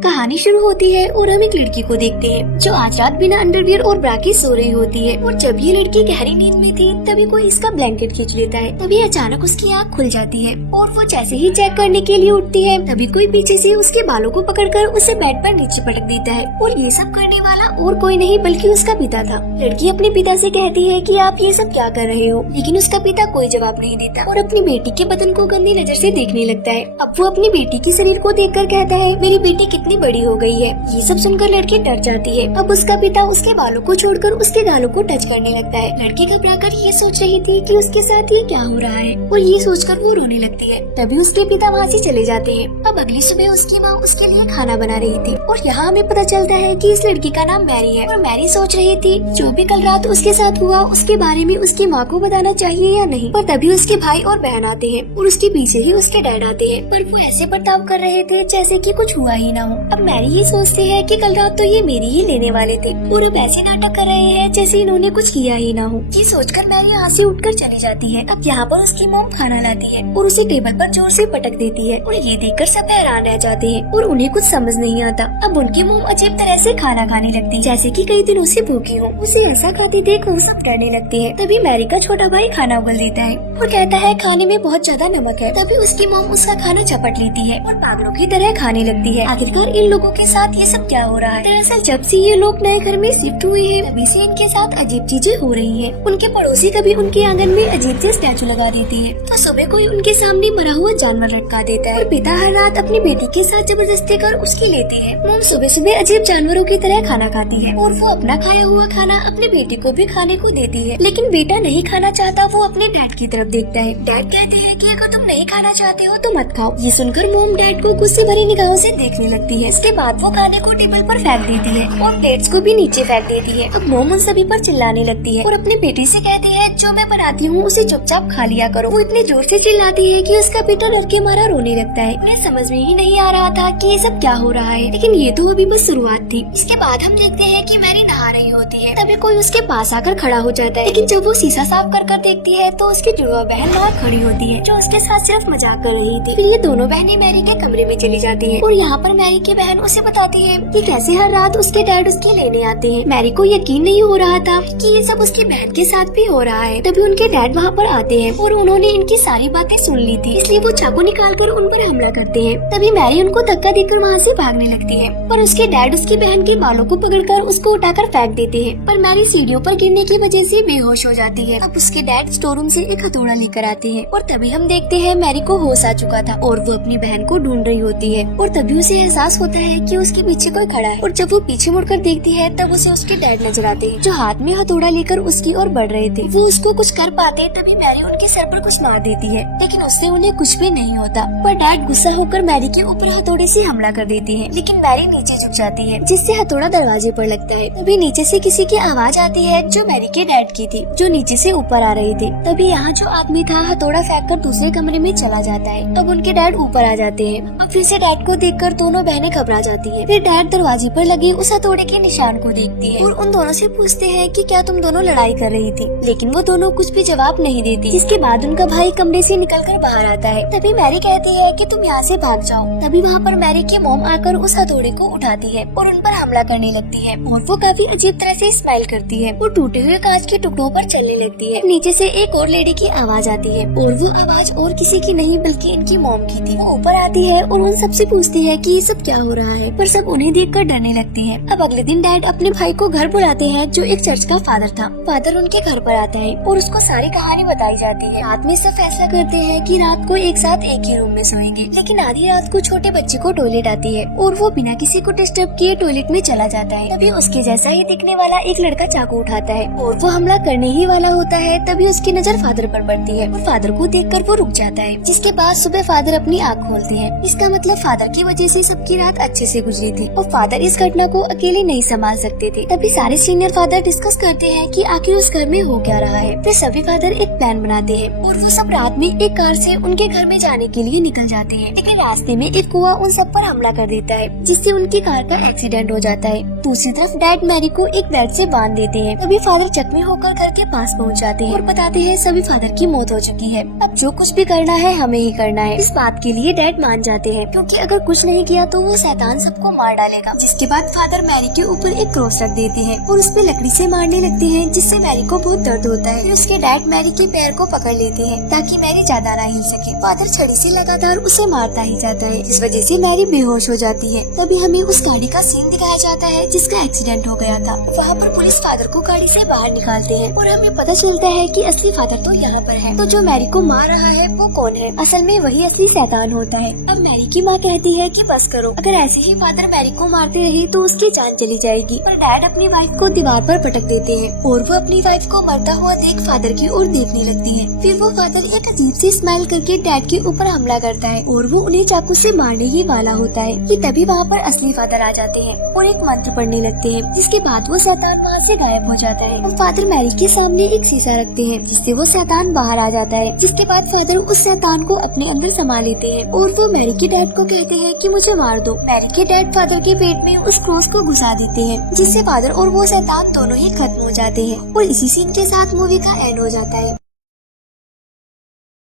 कहानी शुरू होती है और हम एक लड़की को देखते हैं जो आज रात बिना अंडरवियर और ब्रा के सो रही होती है। और जब ये लड़की गहरी नींद में थी तभी कोई इसका ब्लैंकेट खींच लेता है। तभी अचानक उसकी आँख खुल जाती है और वो जैसे ही चेक करने के लिए उठती है तभी कोई पीछे से उसके बालों को पकड़कर उसे बेड पर नीचे पटक देता है। और ये सब करने वाला और कोई नहीं बल्कि उसका पिता था। लड़की अपने पिता से कहती है कि आप ये सब क्या कर रहे हो, लेकिन उसका पिता कोई जवाब नहीं देता और अपनी बेटी के बदन को गंदी नजर से देखने लगता है। अब वो अपनी बेटी के शरीर को देखकर कहता है, मेरी बेटी कितनी बड़ी हो गई है। ये सब सुनकर लड़की डर जाती है। अब उसका पिता उसके बालों को छोड़कर उसके गालों को टच करने लगता है। लड़की घबराकर ये सोच रही थी कि उसके साथ ये क्या हो रहा है और ये सोचकर वो रोने लगती है। तभी उसके पिता वहाँ से चले जाते हैं। अब अगली सुबह उसकी माँ उसके लिए खाना बना रही थी और यहाँ हमें पता चलता है कि इस लड़की का नाम मैरी है। और मैरी सोच रही थी जो भी कल रात उसके साथ हुआ उसके बारे में उसकी माँ को बताना चाहिए या नहीं। पर तभी उसके भाई और बहन आते हैं और उसके पीछे ही उसके डैड आते हैं, पर वो ऐसे बर्ताव कर रहे थे जैसे कि कुछ हुआ ही ना हो। अब मैरी ये सोचती है कि कल रात तो ये मेरी ही लेने वाले थे और अब ऐसे नाटक कर रहे हैं जैसे इन्होंने कुछ किया ही ना हो। ये सोचकर मैरी यहाँ से उठकर चली जाती है। अब यहाँ पर उसकी मॉम खाना लाती है और उसे टेबल पर जोर से पटक देती है और ये देखकर सब हैरान रह जाते हैं और उन्हें कुछ समझ नहीं आता। अब उनकी मॉम अजीब तरह से खाना खाने लगती जैसे कि कई दिनों से भूखी हो। उसे ऐसा खाते देख वो सब डरने लगते हैं। तभी मैरी का छोटा भाई खाना उगल देता है और कहता है खाने में बहुत ज्यादा नमक है। तभी उसकी मॉम उसका खाना चपट लेती है और पागलों की तरह खाने लगती है। आखिरकार इन लोगों के साथ ये सब क्या हो रहा है। दरअसल जब से ये लोग नए घर में शिफ्ट हुए हैं तभी से इनके साथ अजीब चीजें हो रही हैं। उनके पड़ोसी कभी उनके आंगन में अजीब से स्टैचू लगा देती है तो सुबह कोई उनके सामने मरा हुआ जानवर लटका देता है और पिता हर रात अपनी बेटी के साथ जबरदस्ती कर उसकी लेती है। मॉम सुबह सुबह अजीब जानवरों की तरह खाना खाती है और वो अपना खाया हुआ खाना अपने बेटे को भी खाने को देती है, लेकिन बेटा नहीं खाना चाहता। वो अपने डैड की तरफ देखता है। डैड कहते हैं कि अगर तुम नहीं खाना चाहते हो तो मत खाओ। ये सुनकर मॉम डैड को गुस्से भरी निगाहों से देखने लगती है। इसके बाद वो खाने को टेबल पर फेंक देती है और प्लेट्स को भी नीचे फेंक देती है। अब मॉम उन सभी पर चिल्लाने लगती है और अपने बेटे से कहती है जो मैं बनाती हूँ उसे चुपचाप खा लिया करो। वो इतने जोर से चिल्लाती है कि उसका बेटा डर के मारा रोने लगता है। उन्हें समझ में ही नहीं आ रहा था कि ये सब क्या हो रहा है, लेकिन ये तो अभी बस शुरुआत थी। इसके बाद हम देखते हैं कि मैरी नहा रही होती है। तभी कोई उसके पास आकर खड़ा हो जाता है, लेकिन जब वो शीशा साफ कर देखती है तो उसकी जुड़वा बहन बाहर खड़ी होती है जो उसके साथ सिर्फ मजाक कर रही थी। फिर ये दोनों बहनें मैरी के कमरे में चली जाती हैं और यहाँ पर मैरी की बहन उसे बताती है कि कैसे हर रात उसके डैड उसकी लेने आते हैं। मैरी को यकीन नहीं हो रहा था कि ये सब उसकी बहन के साथ भी हो रहा है। तभी उनके डैड वहाँ पर आते हैं और उन्होंने इनकी सारी बातें सुन ली थी, इसलिए वो चाकू निकालकर उन पर हमला करते हैं। तभी मैरी उनको धक्का देकर वहाँ से भागने लगती है, पर उसके डैड उसकी बहन के बालों को पकड़कर उसको उठाकर फेंक देते हैं। पर मैरी सीढ़ियों पर गिरने की वजह से बेहोश हो जाती है। अब उसके डैड स्टोर रूम से एक हथौड़ा लेकर आते हैं और तभी हम देखते हैं मैरी को होश आ चुका था और वो अपनी बहन को ढूंढ रही होती है। और तभी उसे एहसास होता है कि उसके पीछे कोई खड़ा है और जब वो पीछे मुड़कर देखती है तब उसे उसके डैड नजर आते हैं जो हाथ में हथौड़ा लेकर उसकी ओर बढ़ रहे थे। वो उसको कुछ कर पाते तभी मैरी उनके सर पर कुछ मार देती है, लेकिन उससे उन्हें कुछ भी नहीं होता। पर डैड गुस्सा होकर मैरी के ऊपर हथौड़े से हमला कर देते हैं, लेकिन मैरी नीचे झुक जाती है जिससे हथौड़ा दरवाजे पर लगता है। तभी नीचे से किसी की आवाज आती है जो मैरी के डैड की थी जो नीचे से ऊपर आ रही थी। तभी यहाँ जो आदमी था हथौड़ा फेंककर दूसरे कमरे में चला जाता है। तब उनके डैड ऊपर आ जाते हैं। अब फिर से डैड को देखकर दोनों बहनें घबरा जाती हैं। फिर डैड दरवाजे पर लगे उस हथौड़े के निशान को देखती है और उन दोनों से पूछते हैं कि क्या तुम दोनों लड़ाई कर रही थी, लेकिन वो दोनों कुछ भी जवाब नहीं देती। इसके बाद उनका भाई कमरे से निकलकर बाहर आता है। तभी मैरी कहती है कि तुम यहाँ से भाग जाओ। तभी वहाँ पर मैरी की मॉम आकर उस हथौड़े को उठाती है और उन पर हमला करने लगती है और वो काफी अजीब तरह से स्माइल करती है। वो टूटे हुए कांच के टुकड़ों पर चलने लगती है। नीचे से एक और लेडी की आवाज आती है और वो आवाज और किसी की नहीं बल्कि इनकी मॉम की थी। वो ऊपर आती है और उन सबसे पूछती है कि ये सब क्या हो रहा है, पर सब उन्हें देखकर डरने लगती है। अब अगले दिन डैड अपने भाई को घर बुलाते हैं जो एक चर्च का फादर था। फादर उनके घर पर आता है और उसको सारी कहानी बताई जाती है। रात में सब फैसला करते हैं कि रात को एक साथ एक ही रूम में सोएंगे, लेकिन आधी रात को छोटे बच्चे को टॉयलेट आती है और वो बिना किसी को डिस्टर्ब किए टॉयलेट में चला जाता है। तभी उसके जैसा ही दिखने वाला एक लड़का चाकू उठाता है और वो हमला करने ही वाला होता है। तभी उसकी नजर फादर पर पड़ती है और फादर को देखकर वो रुक जाता है, जिसके बाद सुबह फादर अपनी आँख खोलते हैं। इसका मतलब फादर की वजह से सबकी रात अच्छे से गुजरी थी और फादर इस घटना को अकेले नहीं संभाल सकते थे। तभी सारे सीनियर फादर डिस्कस करते हैं कि आखिर उस घर में हो क्या रहा है। फिर सभी फादर एक प्लान बनाते हैं और वो सब रात में एक कार से उनके घर में जाने के लिए निकल जाते हैं, लेकिन रास्ते में एक कुआं उन सब पर हमला कर देता है जिससे उनकी कार का एक्सीडेंट हो जाता है। दूसरी तरफ डैड मैरी को एक बेल्ट से बांध देते हैं। तभी फादर जख्मी होकर घर के पास पहुंच जाते हैं और बताते हैं सभी फादर की मौत हो चुकी है, अब जो कुछ भी करना है हमें ही करना है। इस बात के लिए डैड मान जाते हैं क्योंकि अगर कुछ नहीं किया तो वो शैतान सबको मार डालेगा। जिसके बाद फादर मैरी के ऊपर एक क्रॉस रख देते हैं और उस पे लकड़ी से मारने लगते हैं, जिससे मैरी को बहुत दर्द होता है। फिर उसके डैड मैरी के पैर को पकड़ लेते हैं ताकि मैरी ज्यादा ना हिल सके। फादर छड़ी से लगातार उसे मारता ही जाता है, जिस वजह से मैरी बेहोश हो जाती है। तभी हमें उस गाड़ी का सीन दिखाया जाता है जिसका एक्सीडेंट हो गया था। वहाँ पर पुलिस फादर को गाड़ी से बाहर निकालते हैं और हमें पता चलता है कि असली फादर तो यहाँ पर है। तो जो मैरी को मार रहा है वो कौन है? असल में वही असली शैतान होता है। अब मैरी की माँ कहती है कि बस करो, अगर ऐसे ही फादर मैरी को मारते रहे तो उसकी जान चली जाएगी। पर डैड अपनी वाइफ को दीवार पर पटक देते हैं और वो अपनी वाइफ को मरता हुआ देख फादर की ओर देखने लगती है। फिर वो फादर एक अजीब सी स्माइल करके डैड के ऊपर हमला करता है और वो उन्हें चाकू से मारने ही वाला होता है कि तभी वहाँ पर असली फादर आ जाते हैं और एक मंत्र पढ़ने लगते हैं, जिसके बाद वो शैतान वहाँ से गायब हो जाता है। और फादर मैरी के सामने एक शीशा रखते हैं जिससे वो शैतान बाहर आ जाता है। जिसके बाद फादर उस शैतान को अपने अंदर समा लेते हैं और वो मैरी के डैड को कहते हैं कि मुझे मार दो। मैरी के डैड फादर के पेट में उस क्रॉस को घुसा देते हैं, जिससे फादर और वो शैतान दोनों ही खत्म हो जाते हैं और इसी सीन के साथ मूवी का एंड हो जाता है।